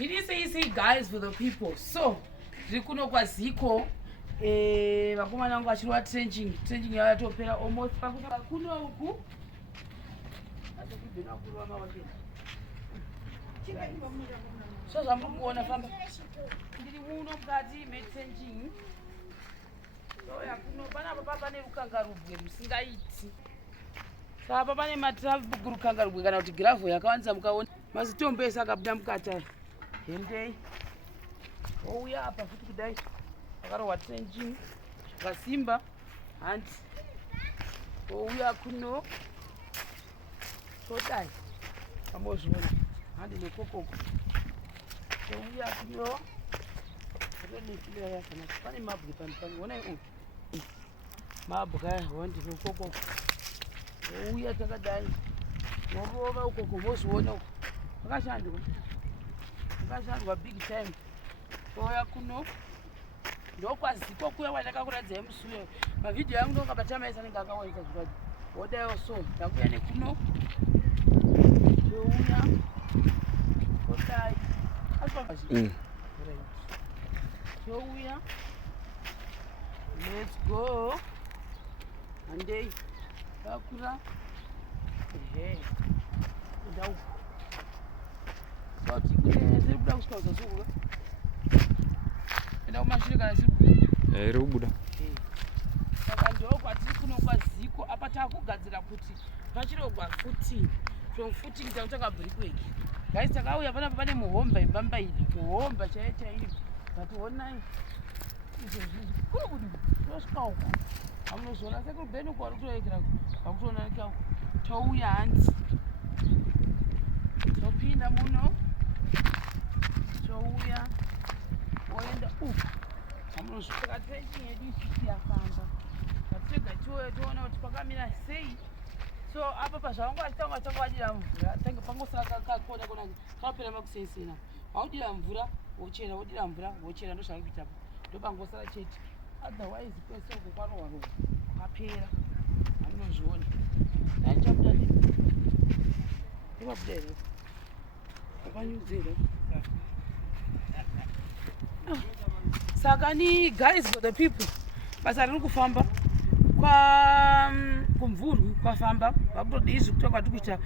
Zviri guys for the people. So ndiri kuno kwaZiko vakomana vangu vachirwa trenching yavo yatopera almost pakusvika kuno uku so zvamuri kuona famba ndiri muno mukati metrenching soya kuno panapa pane rukangarubwe rusingaiti sapa pane rukangarubwe kana kuti giravho yakawanisa mukaona mazitombo ese akabuda mukati aya hendei ouya apa futi kudai akarohwa trenching zvakasimba handi ouya kuno todai pambozviona handi nekokoko ouya kuno redefilaya kana pane mabwe panipani onai mabwe aya handi nekokoko ouya takadai morova ukoko mozviona uko vakashandwa big time ouya kuno ndokwaziko kuya wandakakuradzai musuyo mavhidhiyo yangu ndongapatamaisa anenge akawaisa zvakadi wodaiwo so ndakuya nekuno touya odai touya let's go handei takura ehe ndau soti kune siri kuda kusvika kuzasuka enda kumashure kana siri kuda iri kubuda saka ndo kwatiri kuno kwaZiko apa takugadzira kuti pachirogwa footing from footing takutanga brickwork guys takauya panapa pane muhomba imbamba ili muhomba chaiyo but onai izvozvi kuri kuti tosvika uko hamunozoona sekurubeni uko vari kutoekera vakutoonaneka uko touya hanzi topinda muno touya oenda uku hamunozvipeka trenching yedu isisi yafamba vatega toona kuti pakamira sei so apa pazvavangu vachitanga tanga vadira mvura tange pangosara kakona kona kapera makusensena vaudira mvura wochera wodira mvura wochera ndo zvavari kuita ndopangosara chete otherwise kwese uko kwarohwa kwapera hamunozviona daichabuda ndi ipabuda here akanyudzira saka ni guys for the people basa riri kufamba kumvurwi kwafamba vakutodi izvi kutoka kwati kuita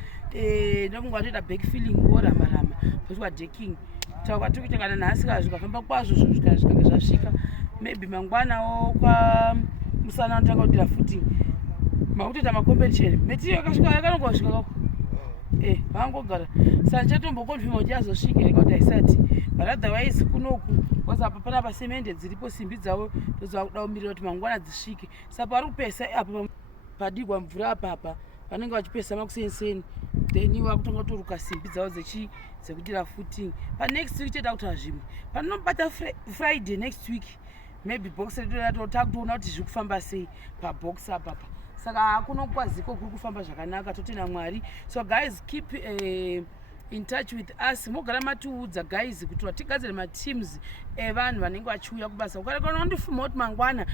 ndomungu vatoita backfilling woramarama kutwa decking kutoka kwati kuita kana nhasi kana zvikafamba kwazvo zvinhu zvikange zvasvika maybe mangwanawo kwamusana anotanga kudira footing makutoita macompetition material yakasvika yakanonga kusvika kako vangogara saka chatombokonfirma kuti yazosvika yakati haisati but otherwise kunoku bcause apa pana pasemende dziripo simbi dzavo ndozava kuda kumirira kuti mangwana dzisvike saka vari kupesa apa padigwa mvura apapa vanenge vachipesa makusenseni then vakutanga kutoruka simbi dzavo dzekudira footing panext week toita kuti zvimwe panobata friday next week maybe box takutoona kuti zviri kufamba sei pabox apapa saka kuno kwaZiko kuri kufamba zvakanaka totenda Mwari. So guys, keep in touch with us. Mogara matiudza guys kuti tigadzire mateams evanhu vanenge vachiuya kubasa ukareka undifuma kuti mangwana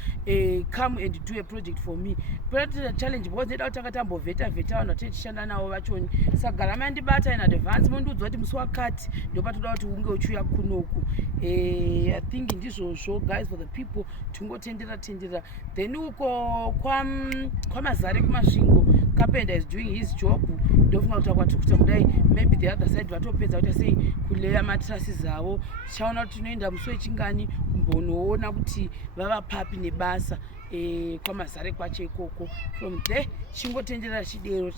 come and do a project for me project challenge because ndida kutanga tambovheta vanhu vatishanda navo vachoni saka gara mandibata in advance mundiudza kuti musi wakati ndopatoda kuti unge uchiuya kunoku I think ndizvozvo guys for the people tingotendera then uko kwamazare kumasvingo Kapenda is doing his job ndofunga kuti kwati kuti kudai maybe the other side vatopedza kuti sei kuleya matrasses avo chaona kuti tinoenda musi wechingani kumbonoona kuti vava papi nebasa kwamazare kwacho ikoko from there chingotenderera chidero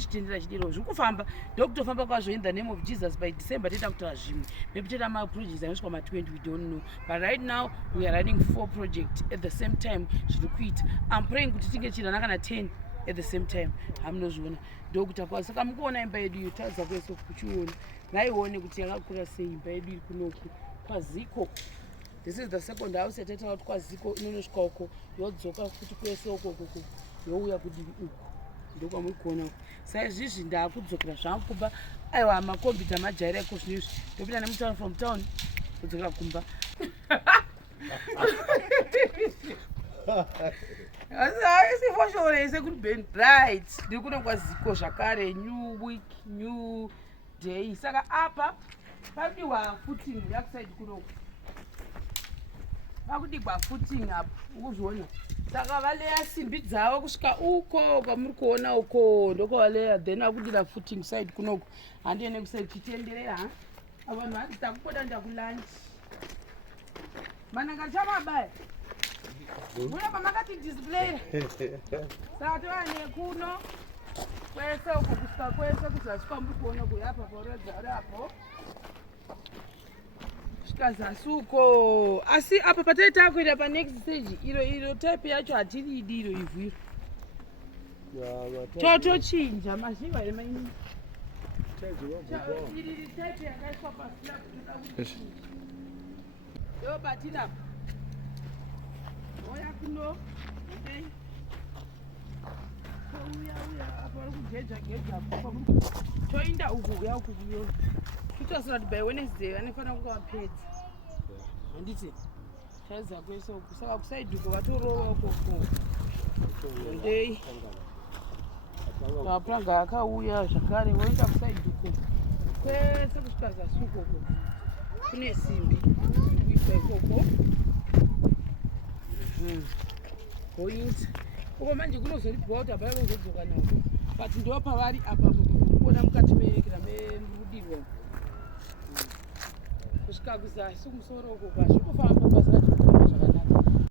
zviri kufamba ndokutofamba kwazvo in the name of Jesus. By December toita kutora zvimwe maybe toita maprojects anosvika ma20 we don't know but right now we are running 4 projects at the same time zviri kuita. I'm praying kuti tinge chirana kana 10 at the same time hamunozviona ndokuita kwa saka mukuona imba yedu yotaridza kwese kuchiona ngaione kuti yakakura sei imba yedu iri kunoku kwaZiko. This is the second house yataita kuti kwaZiko inonosvika uko yodzoka kuti kwese ukoko youya kudivi uko ndokwamuri kuona uko saizvizvi ndaakudzokera zvangu kumba aiwa makombiyuta majaira iko zvinezvi ndopinda nemutown from town kudzokera kumba sifoshorese kuti ben right ndiri kuno kwaZiko zvakare new week new day saka apa pakudigwa footing yakusaidi kunoko pakudigwa footing apo ukuzviona saka valeya simbi dzavo kusvika uko kwamuri kuona uko ndokwavaleya then vakudira footing side kunoko handiene kusaidi tichitenderera avanhu hanzi takupoda ndakulanchi mananga tichamabaya muya pamakati display saka tovane kuno kwese uko kusvika kwese kuzasvika muri kuona kuyapa pauredza uri apo kusvika zasi uko asi apa pataita kuenda panext stage iro type yacho hatiridi iro ivhu iro totochinja mazviva here maini iri type yakaiswa paslab toda kuchinja ndobatira oya kuno uya apa vari kugeja toinda uku uya uku kuyo kutasira kuti by Wednesday vanofanira kunge vapedza handiti taiza kwese uku saka kusaidhuko vatorova ukoko ndei mapuranga akauya zvakare voenda kusaidhuko kwese kusvika zasi ukoko kune simbi kuiswa ikoko goinza uko manje kunozoribwa kuti hapaya kuzodzoka nako but ndo pavari apa kuona mukati merekera merudirwa kusvika kuzasi kumusoro uko kwazvikufamba pasati